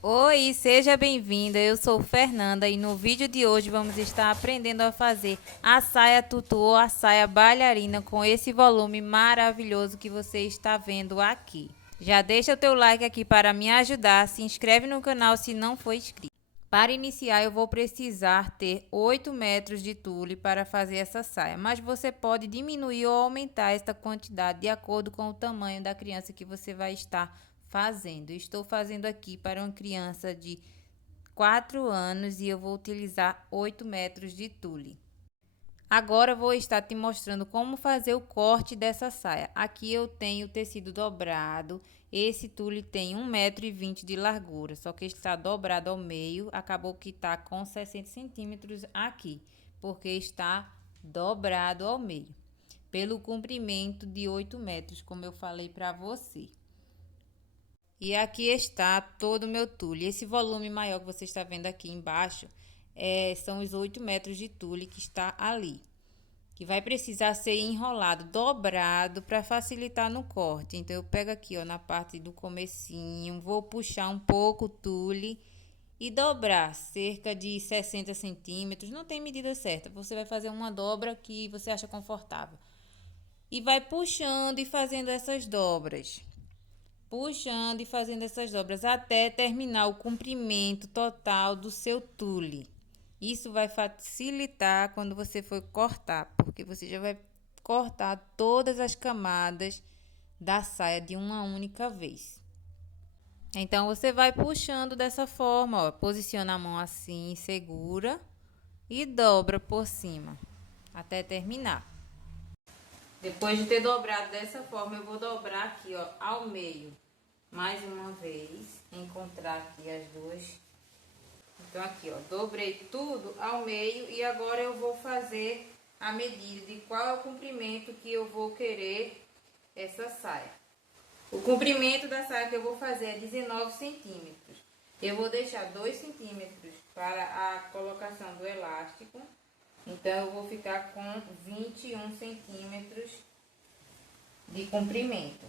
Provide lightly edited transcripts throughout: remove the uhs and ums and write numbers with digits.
Oi, seja bem-vinda. Eu sou Fernanda e no vídeo de hoje vamos estar aprendendo a fazer a saia tutu ou a saia bailarina com esse volume maravilhoso que você está vendo aqui. Já deixa o teu like aqui para me ajudar, se inscreve no canal se não for inscrito. Para iniciar, eu vou precisar ter 8 metros de tule para fazer essa saia, mas você pode diminuir ou aumentar esta quantidade de acordo com o tamanho da criança que você vai estar fazendo. Estou fazendo aqui para uma criança de 4 anos e eu vou utilizar 8 metros de tule. Agora vou estar te mostrando como fazer o corte dessa saia. Aqui eu tenho o tecido dobrado. Esse tule tem 1,20 m de largura, só que está dobrado ao meio. Acabou que está com 60 centímetros aqui, porque está dobrado ao meio. Pelo comprimento de 8 metros, como eu falei para você. E aqui está todo o meu tule. Esse volume maior que você está vendo aqui embaixo são os 8 metros de tule que está ali. Que vai precisar ser enrolado, dobrado para facilitar no corte. Então, eu pego aqui, ó, na parte do comecinho, vou puxar um pouco o tule e dobrar cerca de 60 centímetros. Não tem medida certa, você vai fazer uma dobra que você acha confortável. E vai puxando e fazendo essas dobras. Puxando e fazendo essas dobras até terminar o comprimento total do seu tule. Isso vai facilitar quando você for cortar, porque você já vai cortar todas as camadas da saia de uma única vez. Então, você vai puxando dessa forma, ó, posiciona a mão assim, segura e dobra por cima até terminar. Depois de ter dobrado dessa forma, eu vou dobrar aqui, ó, ao meio. Mais uma vez, encontrar aqui as duas. Então, aqui, ó, dobrei tudo ao meio e agora eu vou fazer a medida de qual é o comprimento que eu vou querer essa saia. O comprimento da saia que eu vou fazer é 19 centímetros. Eu vou deixar 2 centímetros para a colocação do elástico. Então, eu vou ficar com 21 centímetros de comprimento.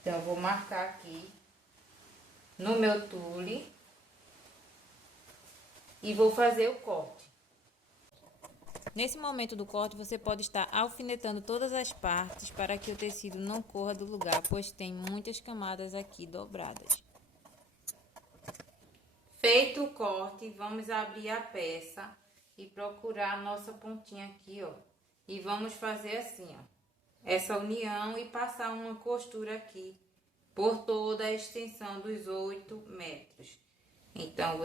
Então, eu vou marcar aqui no meu tule e vou fazer o corte. Nesse momento do corte, você pode estar alfinetando todas as partes para que o tecido não corra do lugar, pois tem muitas camadas aqui dobradas. Feito o corte, vamos abrir a peça e procurar a nossa pontinha aqui, ó. E vamos fazer assim, ó, essa união e passar uma costura aqui por toda a extensão dos 8 metros. Então,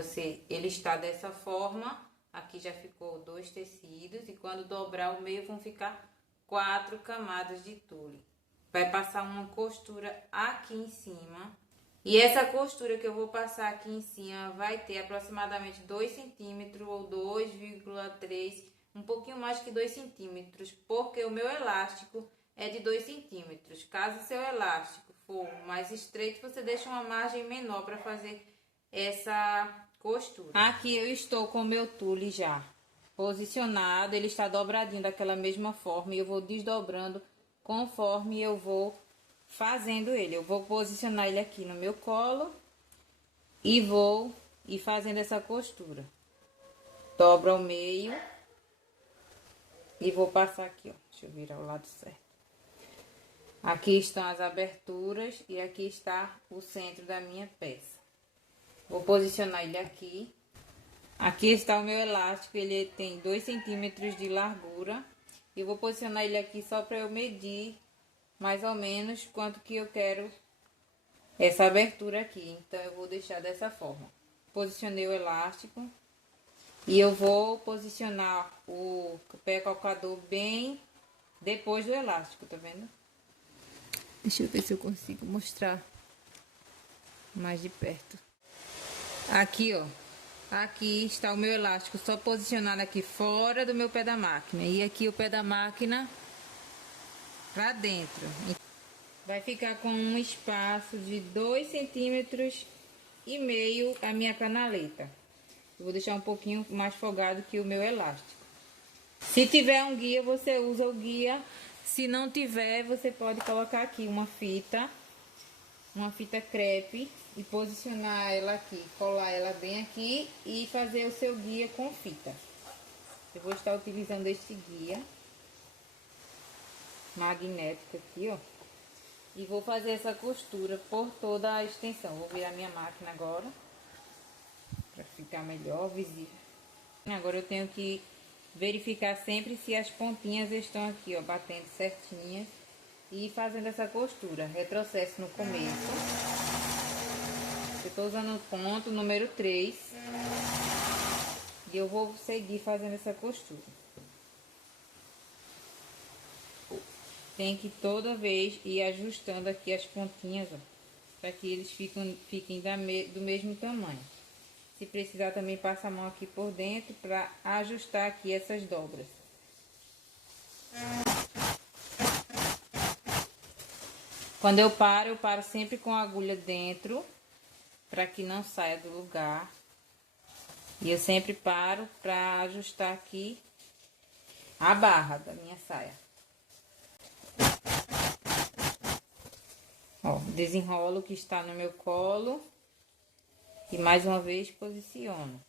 ele está dessa forma, aqui já ficou 2 tecidos e quando dobrar o meio vão ficar 4 camadas de tule. Vai passar uma costura aqui em cima. E essa costura que eu vou passar aqui em cima vai ter aproximadamente 2 centímetros ou 2,3, um pouquinho mais que 2 centímetros, porque o meu elástico é de 2 centímetros. Caso o seu elástico for mais estreito, você deixa uma margem menor para fazer essa costura. Aqui eu estou com o meu tule já posicionado, ele está dobradinho daquela mesma forma e eu vou desdobrando conforme eu vou fazendo ele. Eu vou posicionar ele aqui no meu colo e vou ir fazendo essa costura. Dobro ao meio e vou passar aqui, ó. Deixa eu virar o lado certo. Aqui estão as aberturas e aqui está o centro da minha peça. Vou posicionar ele aqui. Aqui está o meu elástico, ele tem 2 centímetros de largura. E vou posicionar ele aqui só para eu medir mais ou menos quanto que eu quero essa abertura aqui. Então, eu vou deixar dessa forma. Posicionei o elástico. E eu vou posicionar o pé calcador bem depois do elástico, tá vendo? Deixa eu ver se eu consigo mostrar mais de perto. Aqui, ó. Aqui está o meu elástico só posicionado aqui fora do meu pé da máquina. E aqui o pé da máquina pra dentro. Vai ficar com um espaço de 2,5 centímetros a minha canaleta. Eu vou deixar um pouquinho mais folgado que o meu elástico. Se tiver um guia, você usa o guia. Se não tiver, você pode colocar aqui uma fita crepe e posicionar ela aqui, colar ela bem aqui e fazer o seu guia com fita. Eu vou estar utilizando este guia magnético aqui, ó. E vou fazer essa costura por toda a extensão. Vou virar minha máquina agora, para ficar melhor visível. Agora eu tenho que verificar sempre se as pontinhas estão aqui, ó, batendo certinhas. E fazendo essa costura. Retrocesso no começo. Eu estou usando o ponto número 3. E eu vou seguir fazendo essa costura. Tem que toda vez ir ajustando aqui as pontinhas, ó, para que eles fiquem do mesmo tamanho. Se precisar também passa a mão aqui por dentro para ajustar aqui essas dobras. Quando eu paro sempre com a agulha dentro, para que não saia do lugar. E eu sempre paro para ajustar aqui a barra da minha saia. Ó, desenrolo o que está no meu colo e mais uma vez posiciono.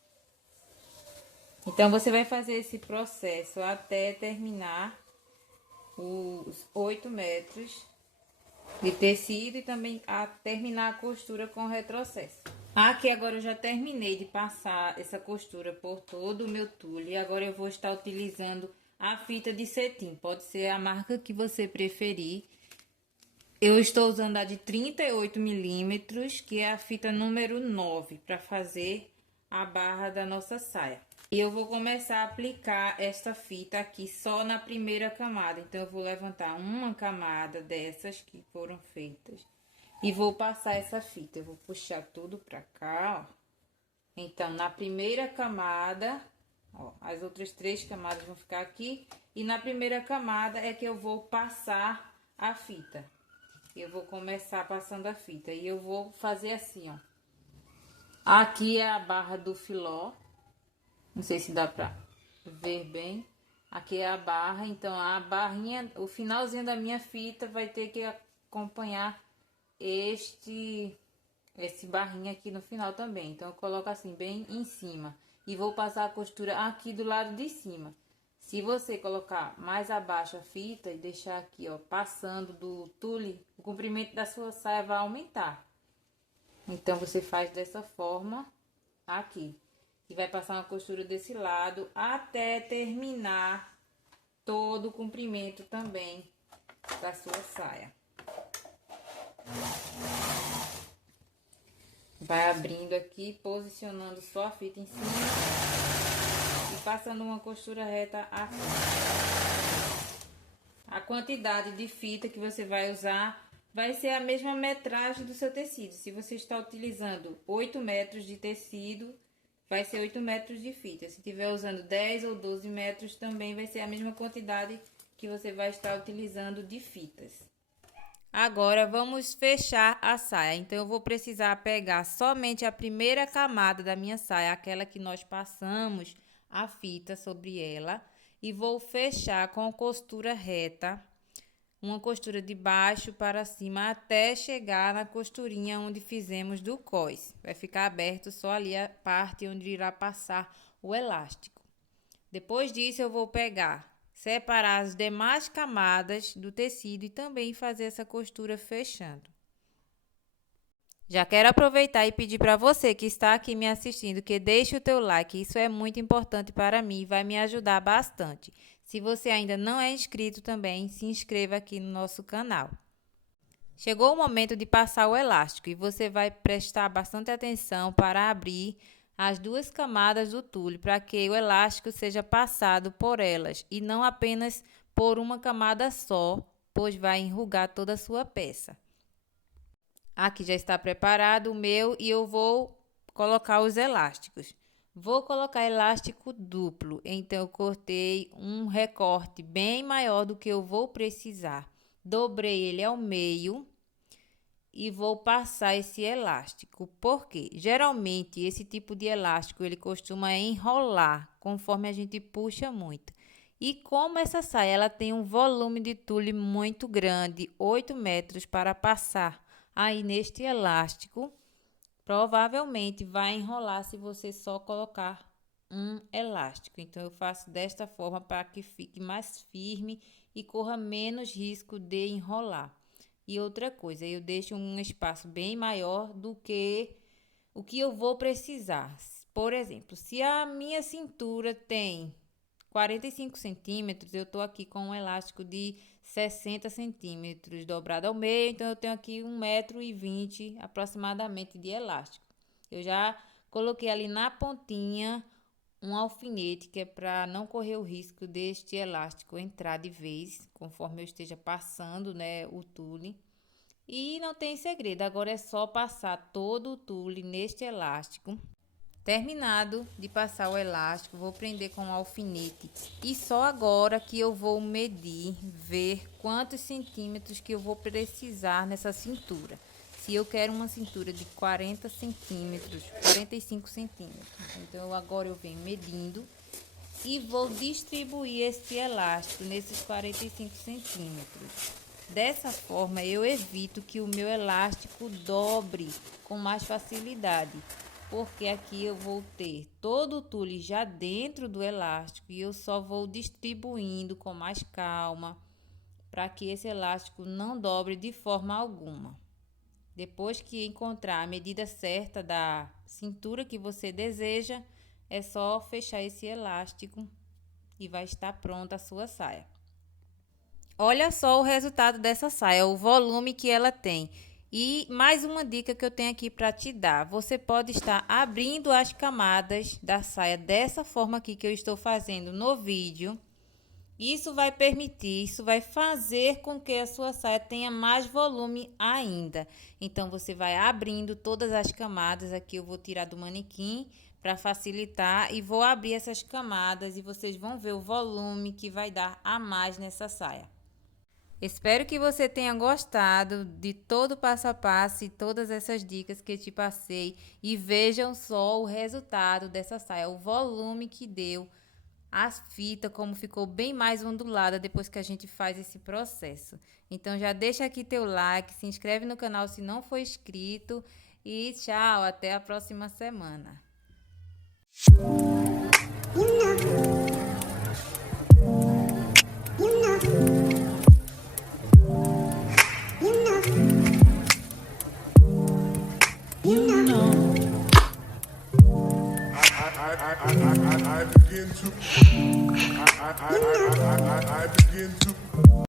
Então, você vai fazer esse processo até terminar os 8 metros de tecido e também a terminar a costura com retrocesso. Aqui agora eu já terminei de passar essa costura por todo o meu tule. E agora eu vou estar utilizando a fita de cetim. Pode ser a marca que você preferir. Eu estou usando a de 38 milímetros, que é a fita número 9, para fazer a barra da nossa saia. E eu vou começar a aplicar esta fita aqui só na primeira camada. Então, eu vou levantar uma camada dessas que foram feitas e vou passar essa fita. Eu vou puxar tudo pra cá, ó. Então, na primeira camada, ó, as outras 3 camadas vão ficar aqui. E na primeira camada é que eu vou passar a fita. Eu vou começar passando a fita e eu vou fazer assim, ó. Aqui é a barra do filó. Não sei se dá pra ver bem. Aqui é a barra, então a barrinha, o finalzinho da minha fita vai ter que acompanhar esse barrinho aqui no final também. Então eu coloco assim bem em cima e vou passar a costura aqui do lado de cima. Se você colocar mais abaixo a fita e deixar aqui, ó, passando do tule, o comprimento da sua saia vai aumentar. Então você faz dessa forma aqui. E vai passar uma costura desse lado até terminar todo o comprimento também da sua saia. Vai abrindo aqui, posicionando só a fita em cima e passando uma costura reta aqui. A quantidade de fita que você vai usar vai ser a mesma metragem do seu tecido. Se você está utilizando 8 metros de tecido, vai ser 8 metros de fita. Se estiver usando 10 ou 12 metros, também vai ser a mesma quantidade que você vai estar utilizando de fitas. Agora, vamos fechar a saia. Então, eu vou precisar pegar somente a primeira camada da minha saia, aquela que nós passamos a fita sobre ela. E vou fechar com costura reta, uma costura de baixo para cima até chegar na costurinha onde fizemos do cós. Vai ficar aberto só ali a parte onde irá passar o elástico. Depois disso, eu vou separar as demais camadas do tecido e também fazer essa costura fechando. Já quero aproveitar e pedir para você que está aqui me assistindo que deixe o teu like, isso é muito importante para mim e vai me ajudar bastante. Se você ainda não é inscrito também, se inscreva aqui no nosso canal. Chegou o momento de passar o elástico e você vai prestar bastante atenção para abrir as 2 camadas do tule, para que o elástico seja passado por elas e não apenas por uma camada só, pois vai enrugar toda a sua peça. Aqui já está preparado o meu e eu vou colocar os elásticos. Vou colocar elástico duplo, então eu cortei um recorte bem maior do que eu vou precisar. Dobrei ele ao meio e vou passar esse elástico. Porque geralmente esse tipo de elástico ele costuma enrolar conforme a gente puxa muito. E como essa saia ela tem um volume de tule muito grande, 8 metros para passar aí neste elástico, provavelmente vai enrolar se você só colocar um elástico. Então eu faço desta forma para que fique mais firme e corra menos risco de enrolar. E outra coisa, eu deixo um espaço bem maior do que o que eu vou precisar. Por exemplo, se a minha cintura tem 45 centímetros, eu tô aqui com um elástico de 60 centímetros dobrado ao meio, então eu tenho aqui 1,20 m aproximadamente de elástico. Eu já coloquei ali na pontinha um alfinete, que é para não correr o risco deste elástico entrar de vez, conforme eu esteja passando, né, o tule. E não tem segredo, agora é só passar todo o tule neste elástico. Terminado de passar o elástico, vou prender com o alfinete e só agora que eu vou medir, ver quantos centímetros que eu vou precisar nessa cintura. Se eu quero uma cintura de 40 centímetros, 45 centímetros, então agora eu venho medindo e vou distribuir esse elástico nesses 45 centímetros. Dessa forma eu evito que o meu elástico dobre com mais facilidade, porque aqui eu vou ter todo o tule já dentro do elástico e eu só vou distribuindo com mais calma para que esse elástico não dobre de forma alguma. Depois que encontrar a medida certa da cintura que você deseja, é só fechar esse elástico e vai estar pronta a sua saia. Olha só o resultado dessa saia, o volume que ela tem. E mais uma dica que eu tenho aqui para te dar. Você pode estar abrindo as camadas da saia dessa forma aqui que eu estou fazendo no vídeo. Isso vai permitir, isso vai fazer com que a sua saia tenha mais volume ainda. Então, você vai abrindo todas as camadas. Aqui eu vou tirar do manequim para facilitar e vou abrir essas camadas e vocês vão ver o volume que vai dar a mais nessa saia. Espero que você tenha gostado de todo o passo a passo e todas essas dicas que eu te passei. E vejam só o resultado dessa saia, o volume que deu, as fitas, como ficou bem mais ondulada depois que a gente faz esse processo. Então já deixa aqui teu like, se inscreve no canal se não for inscrito e tchau, até a próxima semana. I begin to